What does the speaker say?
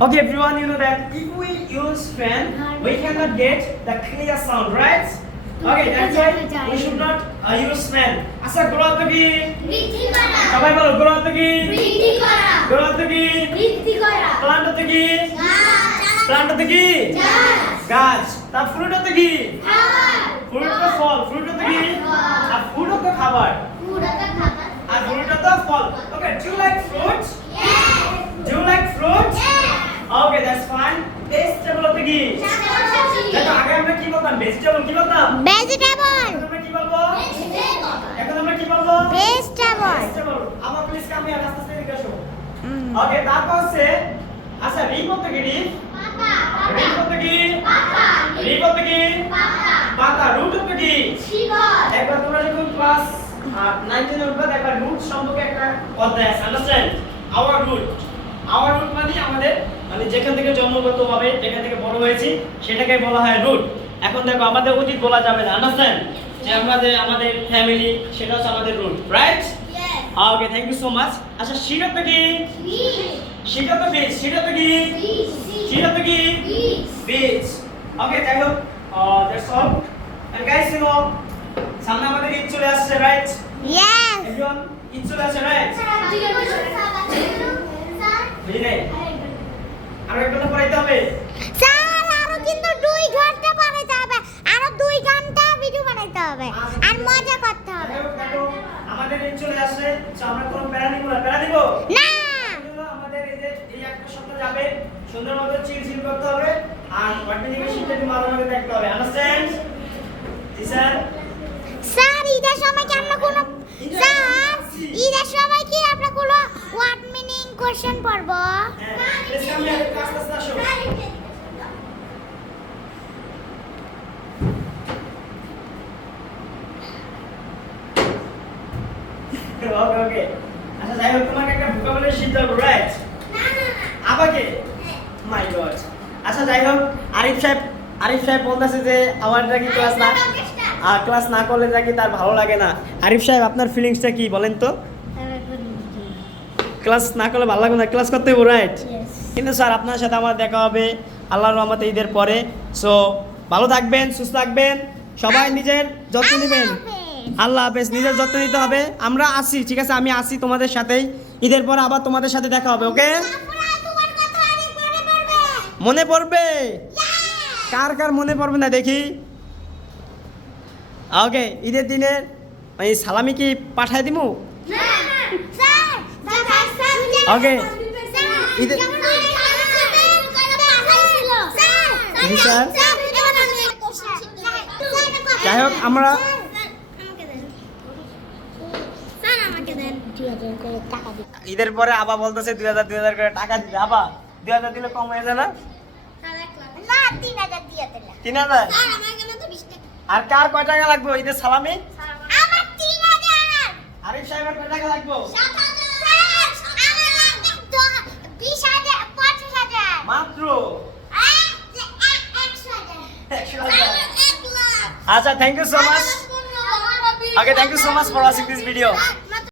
Okay, everyone, you know that if we use fan, we cannot get the clear sound, right? Okay, that's why we should not use fan. আচ্ছা গ্রহ কি বৃদ্ধি করা সবাই বলো গ্রহ কি বৃদ্ধি করা গ্রহ কি বৃদ্ধি করা প্লান্ট কি গাছ প্লান্ট কি গাছ তার ফ্রুট কি খাবার ফ্রুট তো ফল ফ্রুট কি আর ফুড তো খাবার পুরাটা খাবার আর ফ্রুট তো ফল okay do you like fruits yes do you like fruits yes okay that's fine vegetable কি দেখো আগে আমরা কি বলতাম ভেজিটেবল কি বলতাম ভেজিটেবল এখন আমরা কি বলবো এখন আমরা কি বলবো ভেজিটেবল ভেজিটেবল আমার প্লিজ কাম হিয়ার আস্তে আস্তে এদিকে আসো ওকে তারপর হচ্ছে আচ্ছা রিপ বলতে কি রিপ রিপ বলতে কি রিপ বলতে কি পাতা রুট বলতে কি একবার তোমরা যখন ক্লাস 9 এ উঠবে একবার রুট সম্পর্কে একটা অধ্যায় আছে আন্ডারস্ট্যান্ড আওয়ার রুট মানে আমাদের মানে যেখান থেকে জন্মগতভাবে যেখান থেকে বড় হয়েছি সেটাকে বলা হয় রুট এখন দেখো আমাদের উচিত বলা যাবে না আন্ডারস্ট্যান্ড যে আমাদের ফ্যামিলি সেটা হচ্ছে আমাদের root right okay thank you so much আচ্ছা সিরাপ কি সিরাপ কি সিরাপ কি বীজ ওকে যাই হোক that's all and guys you know সামনে আমাদের ঈদ চলে আসছে রাইট ইয়েস এভরিওয়ান ঈদ চলে আসছে রাইট বুঝি নাই আর একটা পড়াইতে হবে স্যার আরো কিন্তু 2 ঘন্টা পরে যাবে আরো 2 ঘন্টা ভিডিও বানাইতে হবে আর মজা করতে হবে দেখো আমাদের ঈদ চলে আসছে তো আমরা কোনো প্যারা নিব না না আমাদের এই একটা সপ্তাহ যাবে সুন্দর মতো চিল করতে হবে আর পার্টিসিপেশনটাকে মাঝে দেখতে হবে আন্ডারস্ট্যান্ড জি স্যার স্যার ঈদের সময় কি আমরা কোনো স্যার ঈদের সময় কি আমরা কোনো ওয়ার্ড মিনিং কোশ্চেন পড়বো হ্যাঁ প্লিজ কাম হিয়ার আস্তে আস্তে আসো ওকে আচ্ছা যাই হোক তোমাকে একটা ভোকাবুলারি শিখতে হবে রাইট আবাকে মাই গড আচ্ছা যাই হোক আরিফ সাহেব বলতেছে যে আমারটা কি ক্লাস না করলে নাকি তার ভালো লাগে না আরিফ সাহেব আপনার ফিলিংসটা কি বলেন তো ক্লাস না করলে ভালো লাগে না ক্লাস করতে হবে রাইট কিন্তু স্যার আপনার সাথে আমার দেখা হবে আল্লাহর রহমতে ঈদের পরে সো ভালো থাকবেন সুস্থ থাকবেন সবাই নিজের যত্ন নেবেন আল্লাহ হাফেজ নিজের যত্ন নিতে হবে আমরা আসি ঠিক আছে আমি আসি তোমাদের সাথেই ঈদের পরে আবার তোমাদের সাথে দেখা হবে ওকে মনে পড়বে কার মনে পড়বে না দেখি ওকে ঈদের দিনে এই সালামি কি পাঠায় দিমু ওকে ঈদের জি স্যার যাই হোক আমরা ঈদের পরে আবার বলতেছে 2000 করে টাকা দিতে আবার 2000 দিলে কম হয়ে যায় না 3000 আর কার কয় টাকা লাগবে ঈদের সালামি আরিফ সাহেবের কয় টাকা লাগবে মাত্র 100,000 আচ্ছা thank you so much okay thank you so much for watching this video